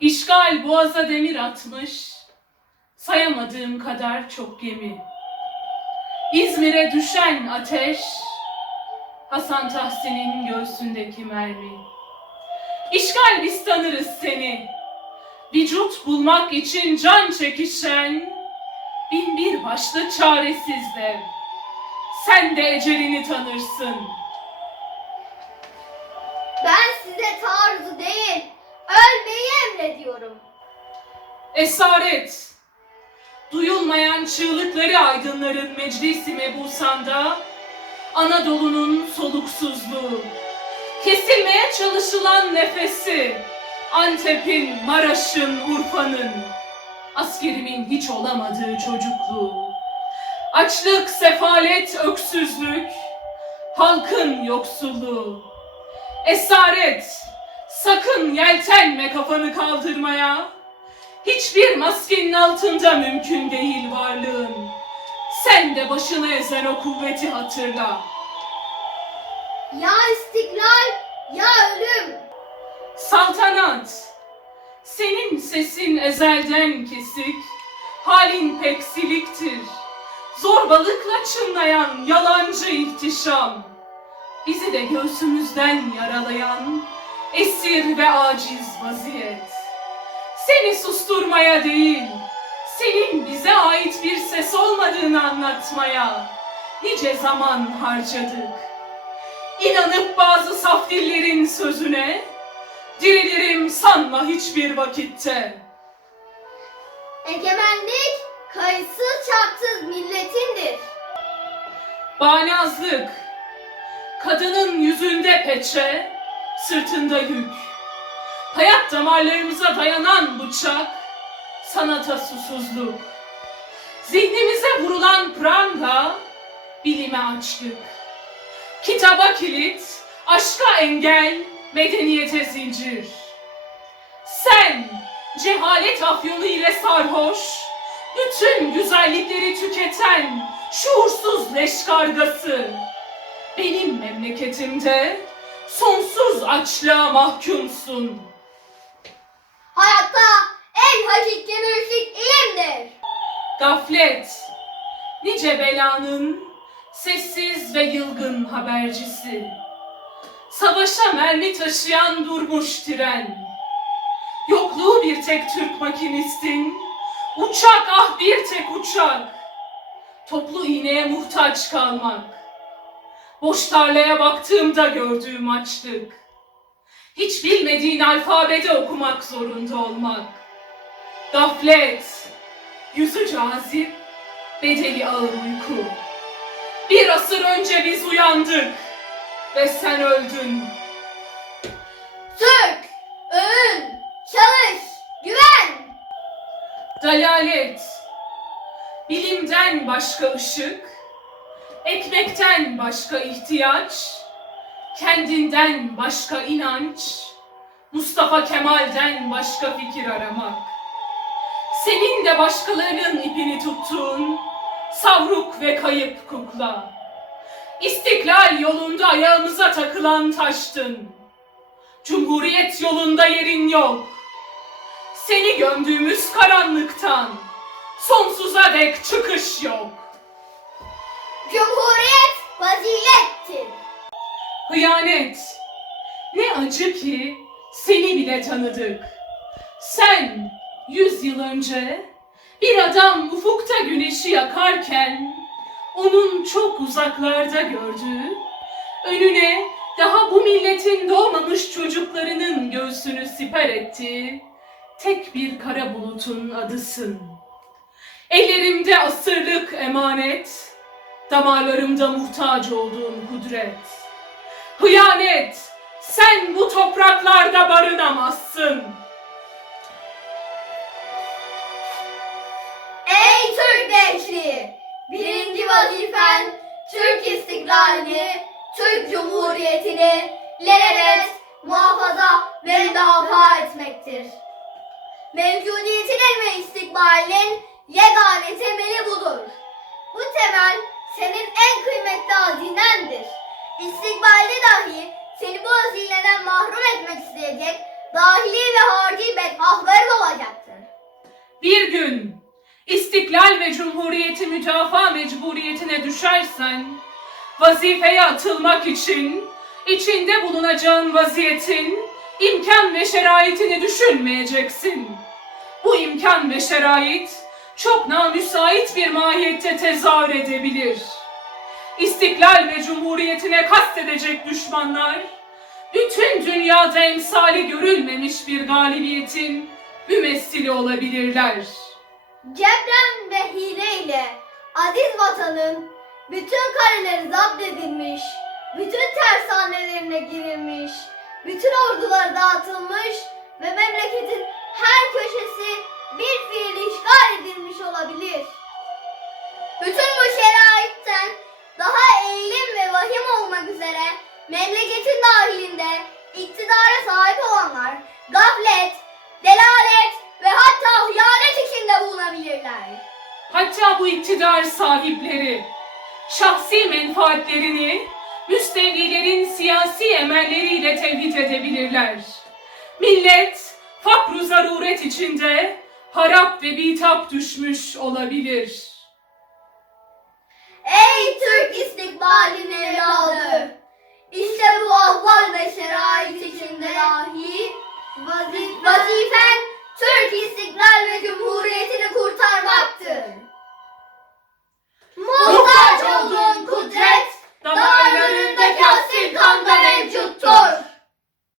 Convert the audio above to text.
İşgal boğaza demir atmış, sayamadığım kadar çok gemi. İzmir'e düşen ateş, Hasan Tahsin'in göğsündeki mermi. İşgal biz tanırız seni, vücut bulmak için can çekişen, bin bir başlı çaresiz dev. Sen de ecelini tanırsın. Ben size taarruzu değil, ölmeyi emrediyorum. Esaret, duyulmayan çığlıkları aydınların meclisi mebusanda, Anadolu'nun soluksuzluğu, kesilmeye çalışılan nefesi, Antep'in, Maraş'ın, Urfa'nın, askerimin hiç olamadığı çocukluğu, açlık, sefalet, öksüzlük, halkın yoksulluğu, esaret, sakın yeltenme kafanı kaldırmaya, Hiçbir maskenin altında mümkün değil varlığın. Sen de başını ezen o kuvveti hatırla. Ya istiklal, ya ölüm. Saltanat, senin sesin ezelden kesik, halin pek siliktir. Zorbalıkla çınlayan yalancı ihtişam, bizi de göğsümüzden yaralayan esir ve aciz vaziyet. Seni susturmaya değil, senin bize ait bir ses olmadığını anlatmaya nice zaman harcadık. İnanıp bazı saf dillerin sözüne, dirilirim sanma hiçbir vakitte. Egemenlik kayıtsız şartsız milletindir. Bağnazlık, kadının yüzünde peçe, sırtında yük. Hayat damarlarımıza dayanan bıçak, sanata susuzluk. Zihnimize vurulan pranga, bilime açlık. Kitaba kilit, aşka engel, medeniyete zincir. Sen, cehalet afyonu ile sarhoş, bütün güzellikleri tüketen şuursuz leş kargası. Benim memleketimde sonsuz açlığa mahkumsun. Hayatta en hakiki mürşit ilimdir. Gaflet, nice belanın sessiz ve yılgın habercisi. Savaşa mermi taşıyan durmuş tren. Yokluğu bir tek Türk makinistin. Uçak ah bir tek uçak. Toplu iğneye muhtaç kalmak. Boş tarlaya baktığımda gördüğüm açlık. Hiç bilmediğin alfabede okumak zorunda olmak. Gaflet, yüzü cazip, bedeli ağır uyku. Bir asır önce biz uyandık ve sen öldün. Türk, öğün, çalış, güven. Dalalet, bilimden başka ışık, ekmekten başka ihtiyaç, kendinden başka inanç, Mustafa Kemal'den başka fikir aramak. Senin de başkalarının ipini tuttuğun savruk ve kayıp kukla. İstiklal yolunda ayağımıza takılan taştın. Cumhuriyet yolunda yerin yok. Seni gömdüğümüz karanlıktan sonsuza dek çıkış yok. Cumhuriyet fazilettir. Hıyanet. Ne acı ki seni bile tanıdık. Sen yüz yıl önce bir adam ufukta güneşi yakarken onun çok uzaklarda gördüğü, önüne daha bu milletin doğmamış çocuklarının göğsünü siper ettiği tek bir kara bulutun adısın. Ellerimde asırlık emanet, damarlarımda muhtaç olduğum kudret. Hıyanet, sen bu topraklarda barınamazsın. Ey Türk gençliği! Birinci vazifen Türk istiklalini, Türk Cumhuriyeti'ni ilelebet muhafaza ve müdafaa etmektir. Mevcudiyetinin ve istikbalinin yegane temeli budur. Bu temel senin en kıymetli hazinendir. İstikbalde dahi seni bu hazineden mahrum etmek isteyecek dahili ve harci bedbahtların olacaktır. Bir gün istiklal ve cumhuriyeti müdafaa mecburiyetine düşersen, vazifeye atılmak için içinde bulunacağın vaziyetin imkan ve şeraitini düşünmeyeceksin. Bu imkan ve şerait çok namüsait bir mahiyette tezahür edebilir. İstiklal ve cumhuriyetine kastedecek düşmanlar, bütün dünyada emsali görülmemiş bir galibiyetin mümessili olabilirler. Cebren ve hileyle aziz vatanın bütün kaleleri zapt edilmiş, bütün tersanelerine girilmiş, bütün ordular dağıtılmış ve memleketin her köşesi bir fiil işgal edilmiş olabilir. Bütün bu şeraitten daha eğilim ve vahim olmak üzere memleketin dahilinde iktidara sahip olanlar gaflet, delalet ve hatta hıyanet içinde bulunabilirler. Hatta bu iktidar sahipleri şahsi menfaatlerini müstevlilerin siyasi emelleriyle tevhid edebilirler. Millet fakru zaruret içinde harap ve bitap düşmüş olabilir. Ey Türk istikbalinin evladı! İşte bu ahval ve şerait içinde dahi vazif- vazifen Türk istiklal ve cumhuriyetini kurtarmaktır.